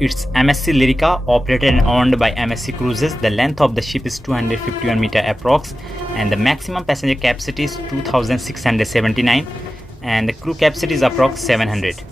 It's MSC Lirica, operated and owned by MSC Cruises. The length of the ship is 251 meter approx, and the maximum passenger capacity is 2679, and the crew capacity is approx 700.